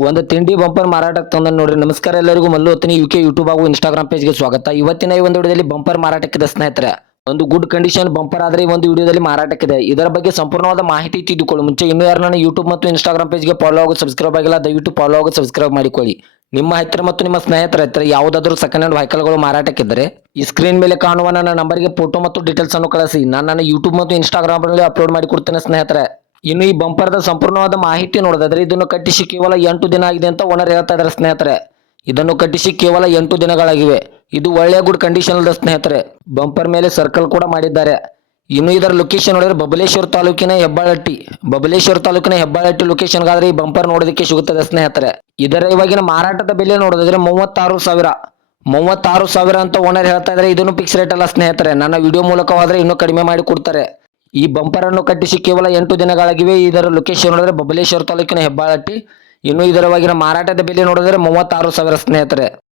ಒಂದು ತಿಂಡಿ ಬಂಪರ್ ಮಾರಾಟಕ್ಕೆ ತಂದ ನೋಡ್ರಿ. ನಮಸ್ಕಾರ ಎಲ್ಲರಿಗೂ. ಮಲ್ಲು ಹೊತ್ತಿನ ಯು ಕೆ ಯೂಟ್ಯೂಬ್ ಹಾಗೂ ಇನ್ಸ್ಟಾಗ್ರಾಮ್ ಪೇಜ್ಗೆ ಸ್ವಾಗತ. ಇವತ್ತಿನ ಈ ಒಂದು ವಿಡಿಯೋದಲ್ಲಿ ಬಂಪರ್ ಮಾರಾಟಕ್ಕಿದೆ ಸ್ನೇಹಿತರೆ. ಒಂದು ಗುಡ್ ಕಂಡೀಷನ್ ಬಂಪರ್ ಆದ್ರೆ ಈ ಒಂದು ವಿಡಿಯೋದಲ್ಲಿ ಮಾರಾಟಕ್ಕಿದೆ. ಇದರ ಬಗ್ಗೆ ಸಂಪೂರ್ಣವಾದ ಮಾಹಿತಿ ತಿಳಿದುಕೊಳ್ಳಿ. ಮುಂಚೆ ಇನ್ನೂ ಯಾರು ನನ್ನ ಯೂಟ್ಯೂಬ್ ಮತ್ತು ಇನ್ಸ್ಟಾಗ್ರಾಮ್ ಪೇಜ್ಗೆ ಫಾಲೋ ಆಗೋ ಸಬ್ಸ್ಕ್ರೈಬ್ ಆಗಿಲ್ಲ, ದಯವಿಟ್ಟು ಫಾಲೋ ಆಗೋ ಸಬ್ಸ್ಕ್ರೈಬ್ ಮಾಡಿಕೊಳ್ಳಿ. ನಿಮ್ಮ ಹತ್ತಿರ ಮತ್ತು ನಿಮ್ಮ ಸ್ನೇಹಿತರ ಹತ್ತಿರ ಯಾವುದಾದ್ರೂ ಸೆಕೆಂಡ್ ಹ್ಯಾಂಡ್ ವೆಹಿಕಲ್ಗಳು ಮಾರಾಟಕ್ಕಿದ್ದರೆ, ಈ ಸ್ಕ್ರೀನ್ ಮೇಲೆ ಕಾಣುವ ನನ್ನ ನಂಬರ್ಗೆ ಫೋಟೋ ಮತ್ತು ಡೀಟೇಲ್ಸ್ ಅನ್ನು ಕಳಿಸಿ. ನಾನು ನನ್ನ ಯೂಟ್ಯೂಬ್ ಮತ್ತು ಇನ್ಸ್ಟಾಗ್ರಾಮ್ನಲ್ಲಿ ಅಪ್ಲೋಡ್ ಮಾಡಿ ಕೊಡ್ತೇನೆ ಸ್ನೇಹಿತರೆ. ಇನ್ನು ಈ ಬಂಪರ್ದ ಸಂಪೂರ್ಣವಾದ ಮಾಹಿತಿ ನೋಡೋದಾದ್ರೆ, ಇದನ್ನು ಕಟ್ಟಿಸಿ ಕೇವಲ ಎಂಟು ದಿನ ಆಗಿದೆ ಅಂತ ಓನರ್ ಹೇಳ್ತಾ ಇದ್ದಾರೆ ಸ್ನೇಹಿತರೆ. ಇದನ್ನು ಕಟ್ಟಿಸಿ ಕೇವಲ ಎಂಟು ದಿನಗಳಾಗಿವೆ. ಇದು ಒಳ್ಳೆಯ ಗುಡ್ ಕಂಡೀಷನ್ ಅಲ್ಲದ ಸ್ನೇಹಿತರೆ. ಬಂಪರ್ ಮೇಲೆ ಸರ್ಕಲ್ ಕೂಡ ಮಾಡಿದ್ದಾರೆ. ಇನ್ನು ಇದರ ಲೊಕೇಶನ್ ನೋಡಿದ್ರೆ ಬಬಲೇಶ್ವರ ತಾಲೂಕಿನ ಹೆಬ್ಬಾಳಟ್ಟಿ. ಬಬಲೇಶ್ವರ ತಾಲೂಕಿನ ಹೆಬ್ಬಾಳಟ್ಟಿ ಲೊಕೇಶನ್ಗಾದ್ರೆ ಈ ಬಂಪರ್ ನೋಡೋದಕ್ಕೆ ಸಿಗುತ್ತದೆ ಸ್ನೇಹಿತರೆ. ಇದರ ಇವಾಗಿನ ಮಾರಾಟದ ಬೆಲೆ ನೋಡೋದಾದ್ರೆ ಮೂವತ್ತಾರು ಸಾವಿರ. ಮೂವತ್ತಾರು ಸಾವಿರ ಅಂತ ಓನರ್ ಹೇಳ್ತಾ ಇದ್ದಾರೆ ಇದನ್ನು ಫಿಕ್ಸ್ ರೇಟ್ ಅಲ್ಲ ಸ್ನೇಹಿತರೆ. ನನ್ನ ವಿಡಿಯೋ ಮೂಲಕವಾದ್ರೆ ಇನ್ನೂ ಕಡಿಮೆ ಮಾಡಿ ಕೊಡ್ತಾರೆ. ಈ ಬಂಪರ್ ಅನ್ನು ಕಟ್ಟಿಸಿ ಕೇವಲ ಎಂಟು ದಿನಗಳಾಗಿವೆ ಇದರ ಲೊಕೇಶನ್ ನೋಡಿದ್ರೆ ಬಬಲೇಶ್ವರ ತಾಲೂಕಿನ ಹೆಬ್ಬಾಳಟ್ಟಿ. ಇನ್ನು ಇದರವಾಗಿನ ಮಾರಾಟದ ಬೆಲೆ ನೋಡಿದ್ರೆ ಮೂವತ್ತಾರು ಸಾವಿರ ಸ್ನೇಹಿತರೆ.